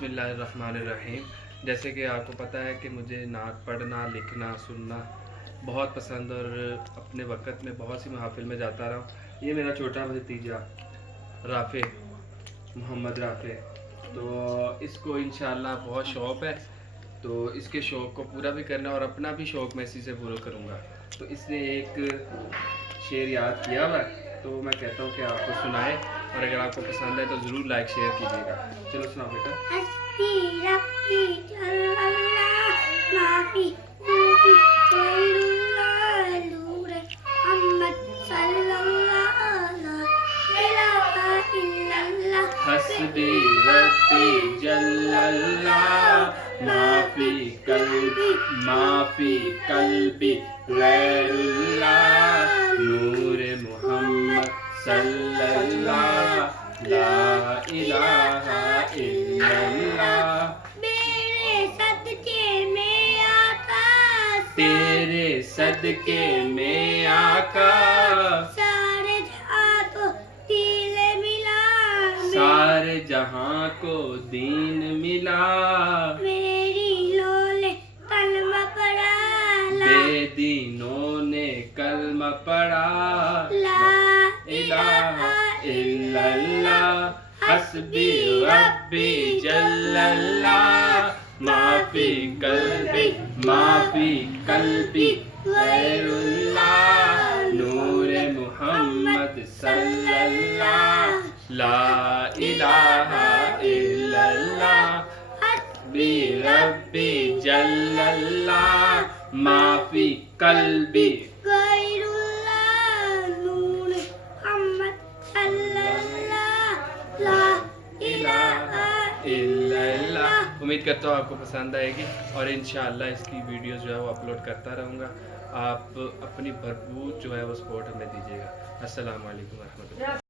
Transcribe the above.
بسم اللہ الرحمن الرحیم۔ جیسے کہ آپ کو پتہ ہے کہ مجھے نعت پڑھنا، لکھنا، سننا بہت پسند اور اپنے وقت میں بہت سی محافل میں جاتا رہا ہوں۔ یہ میرا چھوٹا بھتیجا رافع، محمد رافع، تو اس کو انشاءاللہ بہت شوق ہے، تو اس کے شوق کو پورا بھی کرنا اور اپنا بھی شوق میں اسی سے پورا کروں گا۔ تو اس نے ایک شعر یاد کیا ہوا ہے، تو میں کہتا ہوں کہ آپ کو سنائے، اور اگر آپ کو پسند ہے تو ضرور لائک شیئر کیجیے گا۔ چلو سناؤ بیٹا۔ حسبی ربی جل اللہ ما فی قلبی غیر اللہ نور محمد صلی اللہ لا الہ الا اللہ۔ حسبی ربی جل اللہ ما فی قلبی غیر اللہ نور محمد صلی اللہ لا الہ الا اللہ۔ میرے صدقے میں آقا، تیرے صدقے میں آقا، سارے جہاں کو دین ملا، سارے جہاں کو دین ملا، میری لولے کلمہ پڑھا، بے دینوں نے کلمہ پڑھا، لا الہ الا اللہ۔ حسبی ربی جل اللہ ما فی قلبی غیر اللہ نور محمد صلی اللہ لا الہ الا اللہ۔ حسبی ربی جل اللہ ما فی قلبی غیر اللہ نور محمد صلی اللہ لا الہ الا اللہ۔ امید کرتا ہوں آپ کو پسند آئے گی، اور انشاءاللہ اس کی ویڈیوز جو ہے وہ اپلوڈ کرتا رہوں گا۔ آپ اپنی بھرپور جو ہے وہ سپورٹ ہمیں دیجیے گا۔ السلام علیکم ورحمۃ اللہ۔